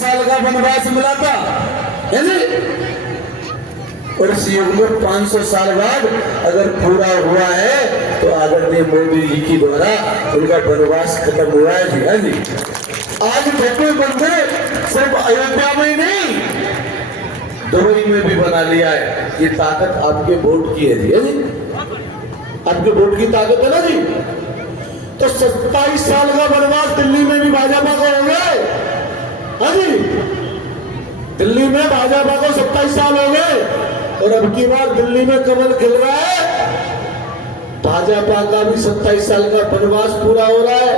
साल का वनवास मिला था, है ना? और इस युग में 500 साल बाद अगर पूरा हुआ है तो आदरणीय मोदी जी के द्वारा उनका वनवास खत्म हुआ है जी। हाँ जी, आज भव्य मंदिर सिर्फ अयोध्या में ही नहीं, दुबई में भी बना लिया है। ये ताकत आपके वोट की है जी। है जी, आपके वोट की ताकत है ना जी। तो 27 साल का वनवास दिल्ली में भी भाजपा को हो गए। हाँ जी, दिल्ली में भाजपा को 27 साल हो गए और अब की बार दिल्ली में कमल खिल रहा है। भाजपा का भी 27 साल का वनवास पूरा हो रहा है।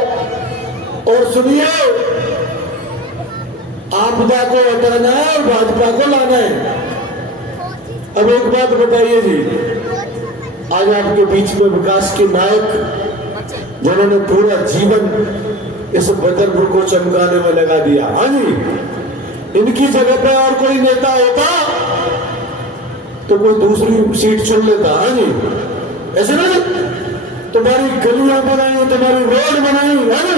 और सुनिए, आपदा को हटाना है और भाजपा को लाना है। अब एक बात बताइए जी, आज आपके बीच में विकास के नायक जिन्होंने पूरा जीवन इस बदरपुर को चमकाने में लगा दिया, हाँ जी, इनकी जगह पे और कोई नेता होता तो कोई दूसरी सीट चुन लेता। हाँ जी, ऐसे ना, तुम्हारी गलियां बनाई, तुम्हारी रोड बनाई, है ना,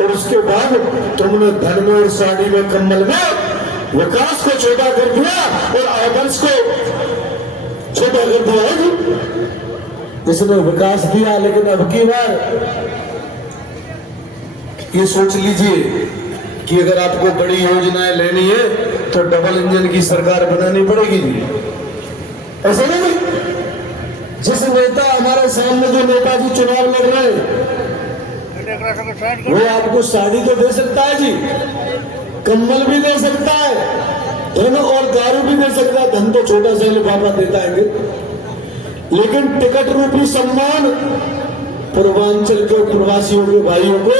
और उसके बाद तुमने धन में और साड़ी में कम्बल में विकास को छोटा कर दिया और आदर्श को छोटा कर दिया। है जी, इसने विकास दिया, लेकिन अब की बार ये सोच लीजिए कि अगर आपको बड़ी योजनाएं लेनी है तो डबल इंजन की सरकार बनानी पड़ेगी जी। ऐसा नहीं, जिस नेता हमारे सामने जो नेताजी चुनाव लड़ रहे हैं वो आपको साड़ी तो दे सकता है जी, कम्बल भी दे सकता है, धन और दारू भी दे सकता है। धन तो छोटा सा लिफाफा देता है, लेकिन टिकट रूपी सम्मान पूर्वांचल के प्रवासियों के भाइयों को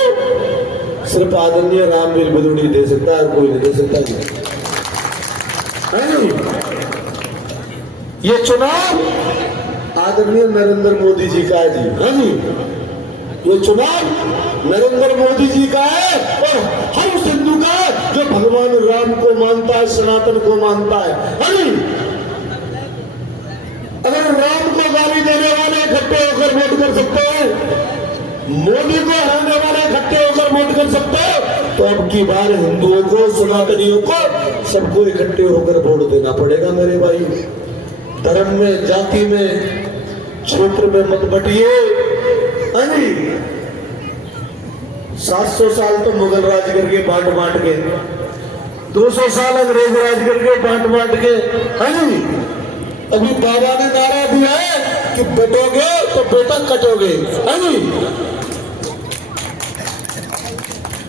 सिर्फ आदरणीय रामवीर भदौड़ी दे सकता है, कोई नहीं दे सकता जी। ये चुनाव आदरणीय नरेंद्र मोदी जी का है जी। हाँ जी, ये चुनाव नरेंद्र मोदी जी का है और हर उस हिंदू का है जो भगवान राम को मानता है, सनातन को मानता है। हाँ जी, अगर राम को गाली देने वाले इकट्ठे होकर वोट कर सकते हैं, मोदी को हराने वाले इकट्ठे होकर वोट कर सकते हैं, तो अब की बार हिंदुओं को, सनातनियों को, सबको इकट्ठे होकर वोट देना पड़ेगा मेरे भाई। धर्म में, जाति में, क्षेत्र में मत बटिए। 700 साल तो मुगल राज करके बांट बांट के, 200 साल अंग्रेज राज करके बांट बांट के। हाँ जी, अभी बाबा ने नारा दिया है कि बटोगे तो बेटा कटोगे। हाँ जी,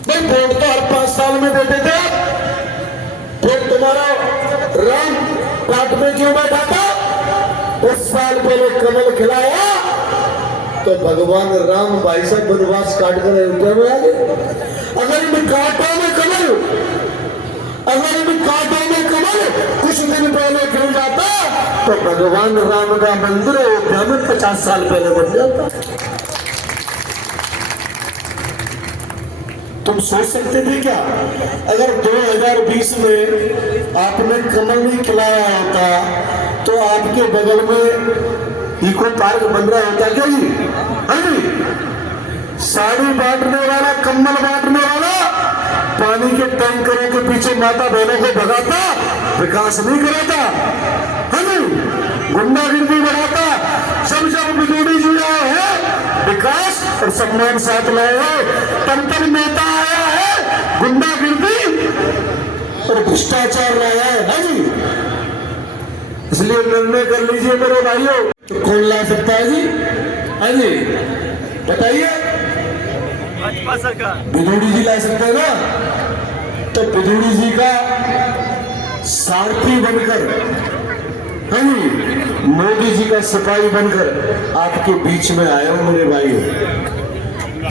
भाई वोट तो हर 5 साल में देते थे, फिर तुम्हारा राम काट में क्यों बैठा था? 10 साल पहले कमल खिलाया तो भगवान राम भाई साहब वनवास काट कर अयोध्या में आ गए। अगर इन कांटों में कमल, अगर इन कांटों में कमल कुछ दिन पहले खिल जाता तो भगवान राम का मंदिर अयोध्या में 50 साल पहले बन जाता। तुम सोच सकते थे क्या अगर 2020 में आपने कमल नहीं खिलाया होता तो आपके बगल में इको पार्क बन रहा होता क्या जी? हाँ जी, साड़ी बांटने वाला, कम्बल बांटने वाला पानी के टैंकरों के पीछे माता बहनों को भगाता, विकास नहीं कराता। हाँ जी, गुंडागिर्दी बढ़ाता। जब जब भदौड़ी जी आए हैं विकास और सम्मान साथ लाए हैं, तब नेता आया है गुंडागिर्दी और भ्रष्टाचार लाया है। हाँ जी, इसलिए निर्णय कर लीजिए मेरे भाइयों, तो कौन ला सकता है जी? हाँ जी, बताइए। भाजपा सरकार, भदौड़ी जी ला सकते हैं ना? तो भदौड़ी जी का सारथी बनकर, हाँ जी, मोदी जी का सिपाही बनकर आपके बीच में आया हूं मेरे भाइयों।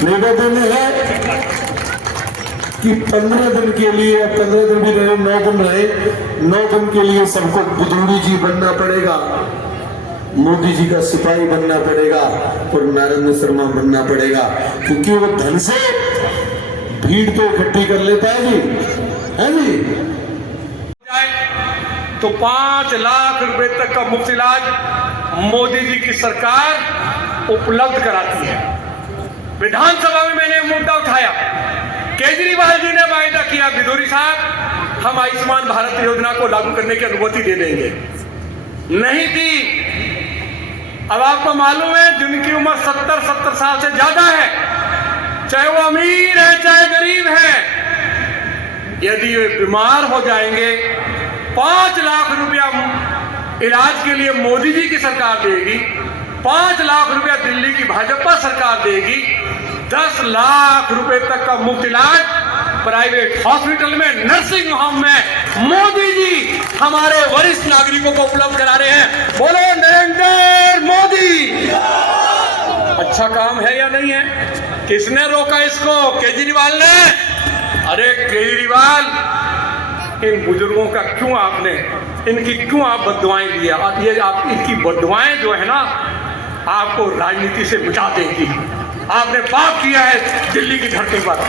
निवेदन है कि 15 दिन के लिए, 15 दिन भी रहे, 9 दिन रहे, 9 दिन के लिए सबको भदौड़ी जी बनना पड़ेगा, मोदी जी का सिपाही बनना पड़ेगा और नरेंद्र शर्मा बनना पड़ेगा, क्योंकि वो धन से भीड़ तो इकट्ठी कर लेता है जी। है जी, तो 5 लाख रुपए तक का मुफ्त इलाज मोदी जी की सरकार उपलब्ध कराती है। विधानसभा में मैंने मुद्दा उठाया केजरीवाल जी ने वायदा किया, बिदुरी साहब हम आयुष्मान भारत योजना को लागू करने की अनुमति दे देंगे, नहीं दी। अब आपको मालूम है जिनकी उम्र 70 साल से ज्यादा है, चाहे वो अमीर है चाहे गरीब है, यदि वे बीमार हो जाएंगे 5 लाख रुपया इलाज के लिए मोदी जी की सरकार देगी, 5 लाख रुपया दिल्ली की भाजपा सरकार देगी, 10 लाख रुपए तक का मुफ्त इलाज प्राइवेट हॉस्पिटल में, नर्सिंग होम में मोदी जी हमारे वरिष्ठ नागरिकों को उपलब्ध करा रहे हैं। बोलो नरेंद्र मोदी। अच्छा काम है या नहीं है? किसने रोका इसको? केजरीवाल ने। अरे केजरीवाल, इन बुजुर्गों का क्यों आपने, इनकी क्यों आप बददुआएं दिया? ये आप इनकी बददुआएं जो है ना आपको राजनीति से मिटा देगी। आपने पाप किया है दिल्ली की धरती पर।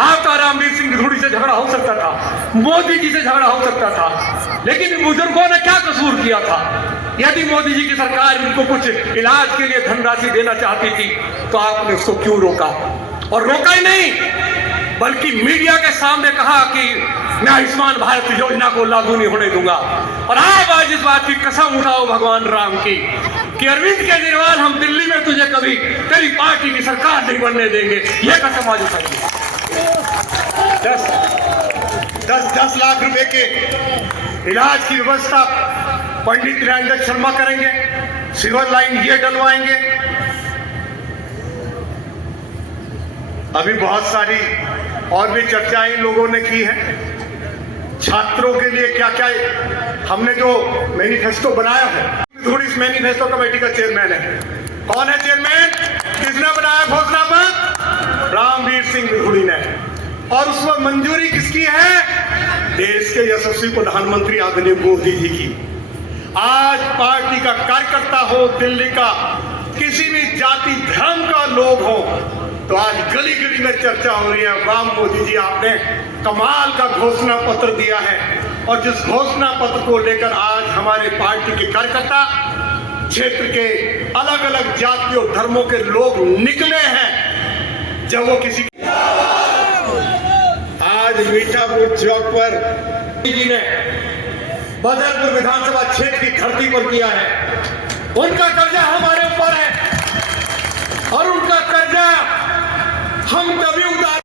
आपका रामवीर सिंह बिधूड़ी से झगड़ा हो सकता था, मोदी जी से झगड़ा हो सकता था, लेकिन बुजुर्गों ने क्या कसूर किया था? यदि मोदी जी की सरकार इनको कुछ इलाज के लिए धनराशि देना चाहती थी तो आपने उसको क्यों रोका? और रोका ही नहीं बल्कि मीडिया के सामने कहा कि मैं आयुष्मान भारत योजना को लागू नहीं होने दूंगा। और आप आज इस बात की कसम उठाओ भगवान राम की कि अरविंद केजरीवाल हम दिल्ली में तुझे कभी तेरी पार्टी की सरकार नहीं बनने देंगे। ये कसम आज उठाइए। 10 लाख रुपए के इलाज की व्यवस्था पंडित निरंजन शर्मा करेंगे, सिल्वर लाइन ये डलवाएंगे। अभी बहुत सारी और भी चर्चाएं लोगों ने की है। छात्रों के लिए क्या क्या हमने जो मैनिफेस्टो बनाया है, बिधूड़ी इस मैनिफेस्टो कमेटी का चेयरमैन है। कौन है चेयरमैन? किसने बनाया घोषणा पत्र? रामवीर सिंह बिधूड़ी ने। और उस पर मंजूरी किसकी है? देश के यशस्वी प्रधानमंत्री आदरणीय मोदी जी की। आज पार्टी का कार्यकर्ता हो, दिल्ली का किसी भी जाति धर्म का लोग हो, तो आज गली गली में चर्चा हो रही है, वाह मोदी जी आपने कमाल का घोषणा पत्र दिया है। और जिस घोषणा पत्र को लेकर आज हमारे पार्टी के कार्यकर्ता क्षेत्र के अलग अलग जातियों धर्मों के लोग निकले हैं, जब वो किसी आज मीठापुर चौक पर जी ने बदरपुर विधानसभा क्षेत्र की धरती पर किया है, उनका कर्जा हमारे ऊपर है और उनका कर्जा हम तभी उतार